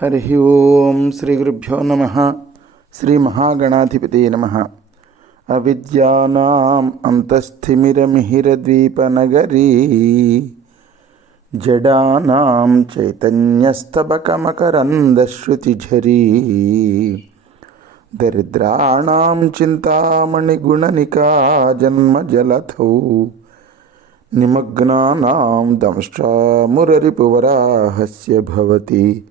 हरिः ओं नम नमः। श्रीमहागणाधिपते नमः। अविद्यानाम् अन्तस्थिमिरमिहिरद्वीपनगरी। जडानां दरिद्राण चिंतामणिगुण चिन्तामणिगुणनिका निमग्ना दंशा दंष्टामुररिपुवराहस्य भवति।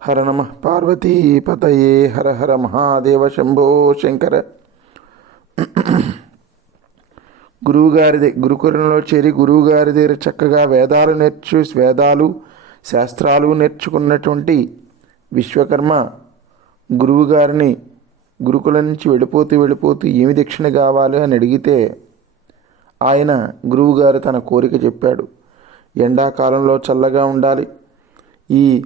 హర నమ. పార్వతీపతయే హర హర మహాదేవ శంభో శంకర. గురువుగారి గురుకులంలో చేరి గురువుగారి దగ్గర చక్కగా వేదాలు నేర్చు వేదాలు శాస్త్రాలు నేర్చుకున్నటువంటి విశ్వకర్మ గురువుగారిని గురుకులం నుంచి వెళ్ళిపోతూ వెళ్ళిపోతూ ఏమి దక్షిణ కావాలి అని అడిగితే ఆయన గురువుగారు తన కోరిక చెప్పాడు. ఎండాకాలంలో చల్లగా ఉండాలి. ఈ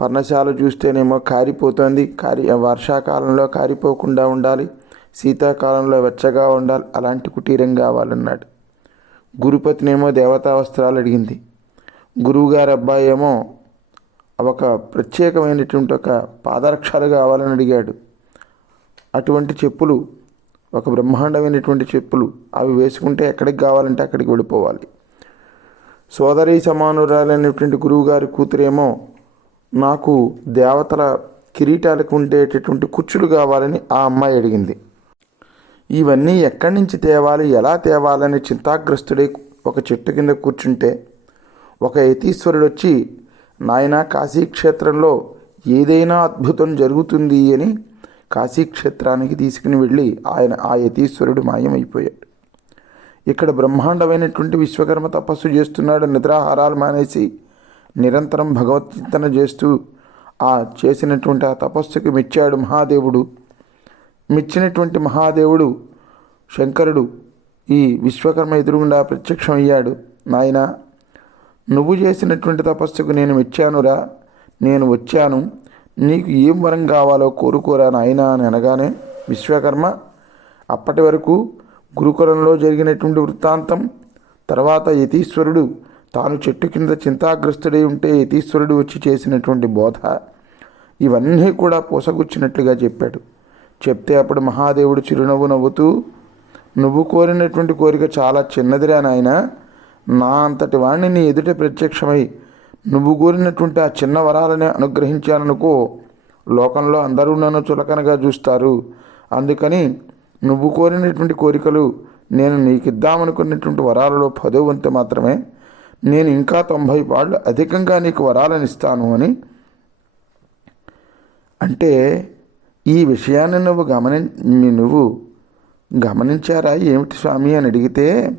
పర్ణశాల చూస్తేనేమో కారిపోతుంది. కారి వర్షాకాలంలో కారిపోకుండా ఉండాలి. శీతాకాలంలో వెచ్చగా ఉండాలి. అలాంటి కుటీరం కావాలన్నాడు. గురుపతినేమో దేవతా వస్త్రాలు అడిగింది. గురువుగారు అబ్బాయి ఏమో ఒక ప్రత్యేకమైనటువంటి ఒక పాదరక్షాలు కావాలని అడిగాడు. అటువంటి చెప్పులు ఒక బ్రహ్మాండమైనటువంటి చెప్పులు అవి వేసుకుంటే ఎక్కడికి కావాలంటే అక్కడికి వెళ్ళిపోవాలి. సోదరి సమానురాలైనటువంటి గురువుగారి కూతురేమో నాకు దేవతల కిరీటాలకు ఉండేటటువంటి కుచ్చులు కావాలని ఆ అమ్మాయి అడిగింది. ఇవన్నీ ఎక్కడి నుంచి తేవాలి ఎలా తేవాలని చింతాగ్రస్తుడై ఒక చెట్టు కింద కూర్చుంటే ఒక యతీశ్వరుడు వచ్చి నాయన కాశీక్షేత్రంలో ఏదైనా అద్భుతం జరుగుతుంది అని కాశీక్షేత్రానికి తీసుకుని వెళ్ళి ఆయన ఆ యతీశ్వరుడు మాయమైపోయాడు. ఇక్కడ బ్రహ్మాండమైనటువంటి విశ్వకర్మ తపస్సు చేస్తున్నాడు నిద్రాహారాలు మానేసి నిరంతరం భగవద్చింతన చేస్తూ ఆ చేసినటువంటి ఆ తపస్సుకి మెచ్చాడు మహాదేవుడు. మెచ్చినటువంటి మహాదేవుడు శంకరుడు ఈ విశ్వకర్మ ఎదురుగుండా ప్రత్యక్షమయ్యాడు నాయన నువ్వు చేసినటువంటి తపస్సుకు నేను మెచ్చానురా. నేను వచ్చాను. నీకు ఏం వరం కావాలో కోరుకోరా నాయనా అని అనగానే విశ్వకర్మ అప్పటి వరకు గురుకులంలో జరిగినటువంటి వృత్తాంతం తర్వాత యతీశ్వరుడు తాను చెట్టు కింద చింతాగ్రస్తుడై ఉంటే యతీశ్వరుడు వచ్చి చేసినటువంటి బోధ. ఇవన్నీ కూడా పూసగుచ్చినట్లుగా చెప్పాడు. చెప్తే అప్పుడు మహాదేవుడు చిరునవ్వు నవ్వుతూ నువ్వు కోరినటువంటి కోరిక చాలా చిన్నదిరా నాయన. నా అంతటి వాణ్ణి నీ ఎదుట ప్రత్యక్షమై నువ్వు కోరినటువంటి ఆ చిన్న వరాలని అనుగ్రహించాననుకో లోకంలో అందరూ నన్ను చులకనగా చూస్తారు. అందుకని నువ్వు కోరినటువంటి కోరికలు నేను నీకు ఇద్దామనుకున్నటువంటి వరాలలో పదో వంతు మాత్రమే. నేను ఇంకా తొంభై వాళ్ళు అధికంగా నీకు వరాలను ఇస్తాను అని. అంటే ఈ విషయాన్ని నువ్వు గమని నువ్వు గమనించారా ఏమిటి స్వామి అని అడిగితే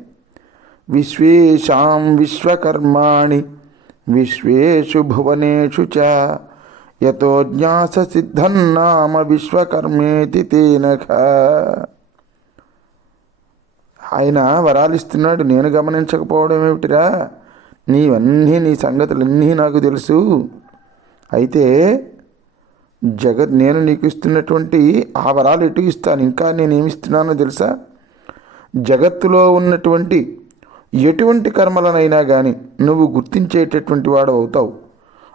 విశ్వేషాం విశ్వకర్మాణి విశ్వేషు భువనేషు చ యతో జ్ఞాస సిద్ధన్నామ విశ్వకర్మేతి తేనఖ. ఆయన వరాలు ఇస్తున్నాడు నేను గమనించకపోవడం ఏమిటిరా? నీవన్నీ నీ సంగతులన్నీ నాకు తెలుసు. అయితే జగత్ నేను నీకు ఇస్తున్నటువంటి ఆ వరాలు ఎటు ఇస్తాను? ఇంకా నేను ఏమి తెలుసా? జగత్తులో ఉన్నటువంటి ఎటువంటి కర్మలనైనా కానీ నువ్వు గుర్తించేటటువంటి వాడు అవుతావు.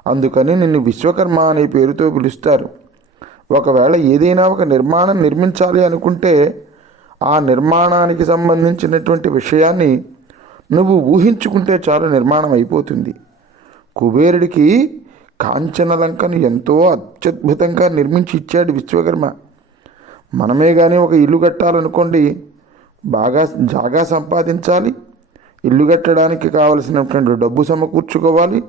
అందుకని నిన్ను విశ్వకర్మ అనే పేరుతో పిలుస్తారు. ఒకవేళ ఏదైనా ఒక నిర్మాణం నిర్మించాలి అనుకుంటే ఆ నిర్మాణానికి సంబంధించినటువంటి విషయాన్ని నువ్వు ఊహించుకుంటే చాలు నిర్మాణం అయిపోతుంది. కుబేరుడికి కాంచన లంకను ఎంతో అత్యద్భుతంగా నిర్మించి ఇచ్చాడు విశ్వకర్మ. మనమే కానీ ఒక ఇల్లు కట్టాలనుకోండి బాగా జాగా సంపాదించాలి ఇల్లు కట్టడానికి కావలసినటువంటి డబ్బు సమకూర్చుకోవాలి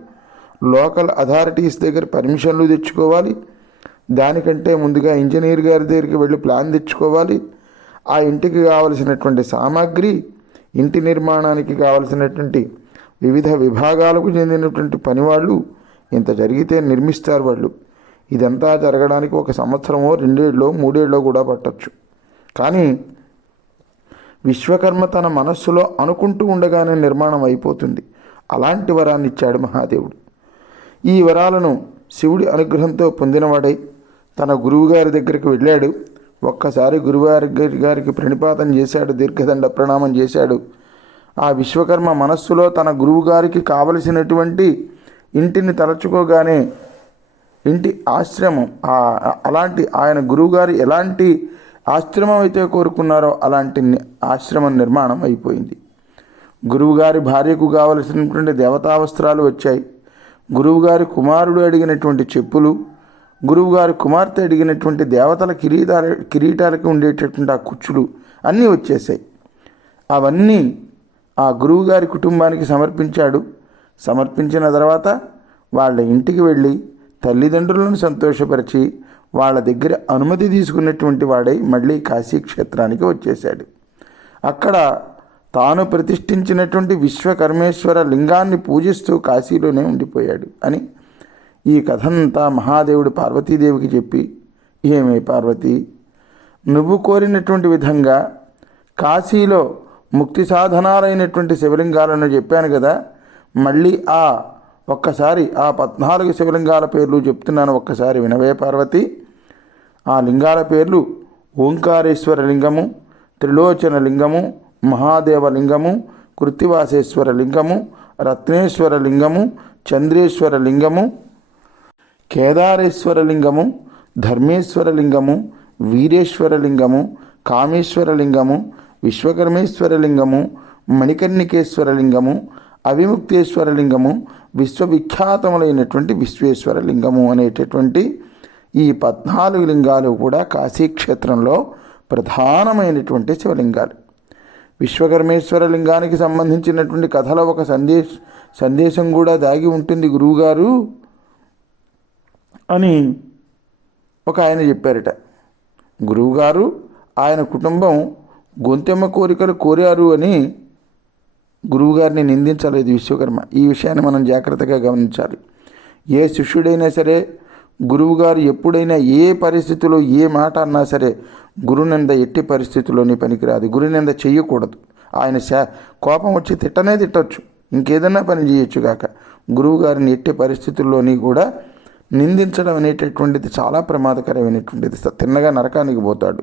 లోకల్ అథారిటీస్ దగ్గర పర్మిషన్లు తెచ్చుకోవాలి దానికంటే ముందుగా ఇంజనీర్ గారి దగ్గరికి వెళ్ళి ప్లాన్ తెచ్చుకోవాలి ఆ ఇంటికి కావలసినటువంటి సామాగ్రి ఇంటి నిర్మాణానికి కావలసినటువంటి వివిధ విభాగాలకు చెందినటువంటి పనివాళ్ళు ఇంత జరిగితే నిర్మిస్తారు వాళ్ళు. ఇదంతా జరగడానికి ఒక సంవత్సరమో రెండేళ్ళలో మూడేళ్ళలో కూడా పట్టచ్చు. కానీ విశ్వకర్మ తన మనస్సులో అనుకుంటూ ఉండగానే నిర్మాణం అయిపోతుంది. అలాంటి వరాన్ని ఇచ్చాడు మహాదేవుడు. ఈ వరాలను శివుడి అనుగ్రహంతో పొందినవాడై తన గురువుగారి దగ్గరికి వెళ్ళాడు. ఒక్కసారి గురువారి గారి- గారికి ప్రణిపాతం చేశాడు దీర్ఘదండ ప్రణామం చేశాడు. ఆ విశ్వకర్మ మనస్సులో తన గురువుగారికి కావలసినటువంటి ఇంటిని తలచుకోగానే ఇంటి ఆశ్రమం అలాంటి ఆయన గురువుగారు ఎలాంటి ఆశ్రమం అయితే కోరుకున్నారో అలాంటి ఆశ్రమం నిర్మాణం అయిపోయింది. గురువుగారి భార్యకు కావలసినటువంటి దేవతా వస్త్రాలు వచ్చాయి. గురువుగారి కుమారుడు అడిగినటువంటి చెప్పులు గురువుగారు కుమార్తె అడిగినటువంటి దేవతల కిరీటాల కిరీటాలకు ఉండేటటువంటి ఆ కుచ్చులు అన్నీ వచ్చేసాయి. అవన్నీ ఆ గురువుగారి కుటుంబానికి సమర్పించాడు. సమర్పించిన తర్వాత వాళ్ళ ఇంటికి వెళ్ళి తల్లిదండ్రులను సంతోషపరిచి వాళ్ళ దగ్గర అనుమతి తీసుకున్నటువంటి వాడై మళ్ళీ కాశీ క్షేత్రానికి వచ్చేశాడు. అక్కడ తాను ప్రతిష్ఠించినటువంటి విశ్వకర్మేశ్వర లింగాన్ని పూజిస్తూ కాశీలోనే ఉండిపోయాడు అని ఈ కథంతా మహాదేవుడు పార్వతీదేవికి చెప్పి ఏమే పార్వతి నువ్వు కోరినటువంటి విధంగా కాశీలో ముక్తి సాధనాలైనటువంటి శివలింగాలను చెప్పాను కదా మళ్ళీ ఆ ఒక్కసారి ఆ పద్నాలుగు శివలింగాల పేర్లు చెప్తున్నాను ఒక్కసారి వినవే పార్వతి. ఆ లింగాల పేర్లు ఓంకారేశ్వర లింగము త్రిలోచన లింగము మహాదేవ లింగము కృత్తివాసేశ్వర లింగము రత్నేశ్వర లింగము చంద్రేశ్వర లింగము కేదారేశ్వరలింగము ధర్మేశ్వరలింగము వీరేశ్వరలింగము కామేశ్వరలింగము విశ్వకర్మేశ్వరలింగము మణికర్ణికేశ్వరలింగము అవిముక్తేశ్వరలింగము విశ్వకర్మేశ్వర లింగము విశ్వవిఖ్యాతములైనటువంటి విశ్వేశ్వరలింగము అనేటటువంటి ఈ పద్నాలుగు లింగాలు కూడా కాశీక్షేత్రంలో ప్రధానమైనటువంటి శివలింగాలు. విశ్వకర్మేశ్వర లింగానికి సంబంధించినటువంటి కథలో ఒక సందేశ సందేశం కూడా దాగి ఉంటుంది గురువుగారు. అని ఒక ఆయన చెప్పారట. గురువుగారు ఆయన కుటుంబం గొంతెమ్మ కోరికలు కోరారు అని గురువుగారిని నిందించలేదు విశ్వకర్మ. ఈ విషయాన్ని మనం జాగ్రత్తగా గమనించాలి. ఏ శిష్యుడైనా సరే గురువుగారు ఎప్పుడైనా ఏ పరిస్థితిలో ఏ మాట అన్నా సరే గురునింద ఎట్టి పరిస్థితుల్లోనే పనికిరాదు. గురునింద చెయ్యకూడదు. ఆయన శా కోపం వచ్చి తిట్టనే తిట్టొచ్చు. ఇంకేదన్నా పని చేయొచ్చు కాక గురువుగారిని ఎట్టి పరిస్థితుల్లోని కూడా నిందించడం అనేటటువంటిది చాలా ప్రమాదకరమైనటువంటిది. తిన్నగా నరకానికి పోతాడు.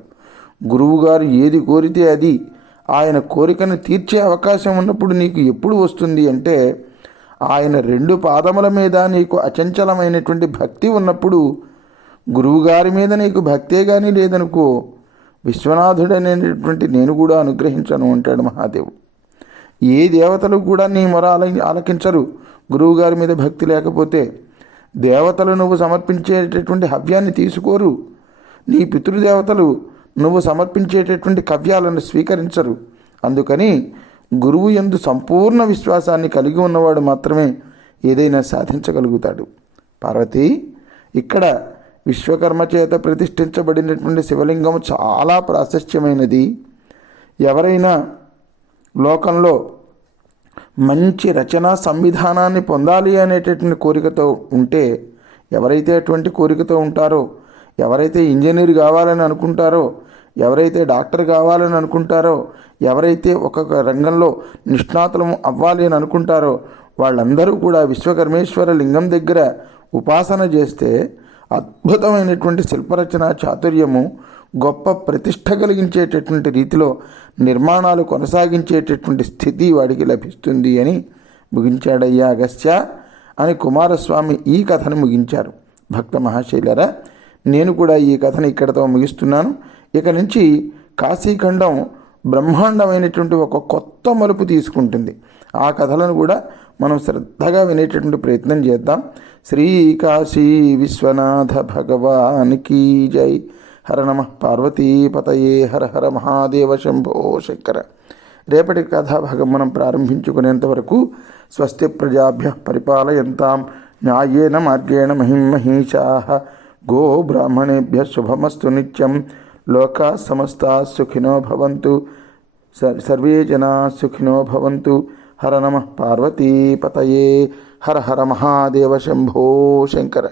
గురువుగారు ఏది కోరితే అది ఆయన కోరికను తీర్చే అవకాశం ఉన్నప్పుడు నీకు ఎప్పుడు వస్తుంది అంటే ఆయన రెండు పాదముల మీద నీకు అచంచలమైనటువంటి భక్తి ఉన్నప్పుడు గురువుగారి మీద నీకు భక్తే కానీ లేదనుకో విశ్వనాథుడనేటువంటి నేను కూడా అనుగ్రహించను అంటాడు మహాదేవుడు. ఏ దేవతలు కూడా నీ మొర ఆల ఆలకించరు. గురువుగారి మీద భక్తి లేకపోతే దేవతలు నువ్వు సమర్పించేటటువంటి హవ్యాన్ని తీసుకోరు. నీ పితృదేవతలు నువ్వు సమర్పించేటటువంటి కవ్యాలను స్వీకరించరు. అందుకని గురువు ఎందు సంపూర్ణ విశ్వాసాన్ని కలిగి ఉన్నవాడు మాత్రమే ఏదైనా సాధించగలుగుతాడు. పార్వతి ఇక్కడ విశ్వకర్మ చేత ప్రతిష్ఠించబడినటువంటి శివలింగం చాలా ప్రాశస్త్యమైనది. ఎవరైనా లోకంలో మంచి రచనా సంవిధానాన్ని పొందాలి అనేటటువంటి కోరికతో ఉంటే ఎవరైతే అటువంటి కోరికతో ఉంటారో ఎవరైతే ఇంజనీర్ కావాలని అనుకుంటారో ఎవరైతే డాక్టర్ కావాలని అనుకుంటారో ఎవరైతే ఒక్కొక్క రంగంలో నిష్ణాతులం అవ్వాలి అని అనుకుంటారో వాళ్ళందరూ కూడా విశ్వకర్మేశ్వర లింగం దగ్గర ఉపాసన చేస్తే అద్భుతమైనటువంటి శిల్పరచన చాతుర్యము గొప్ప ప్రతిష్ట కలిగించేటటువంటి రీతిలో నిర్మాణాలు కొనసాగించేటటువంటి స్థితి వాడికి లభిస్తుంది అని ముగించాడయ్యా అగస్త్య అని కుమారస్వామి ఈ కథను ముగించారు. భక్త మహాశైలరా నేను కూడా ఈ కథను ఇక్కడతో ముగిస్తున్నాను. ఇక నుంచి కాశీఖండం బ్రహ్మాండమైనటువంటి ఒక కొత్త మలుపు తీసుకుంటుంది. ఆ కథలను కూడా మనం శ్రద్ధగా వినేటటువంటి ప్రయత్నం చేద్దాం. శ్రీ కాశీ విశ్వనాథ భగవానికి జై. హర నమ పార్వతీపతయే హర హర మహాదేవ శంభో శంకర. రేపటి కథాభాగం మనం ప్రారంభించుకునేంత వరకు స్వస్తి ప్రజాభ్య పరిపాలయంతాం. న్యాయేన మార్గేణ మహిం మహిషా. గో బ్రాహ్మణేభ్య శుభమస్తు నిత్యం. లోకా సమస్తా సుఖినో భవంతు. సర్వే జనా సుఖినో భవంతు. హర నమ పార్వతీపతయే హర హర మహాదేవ శంభో శంకర.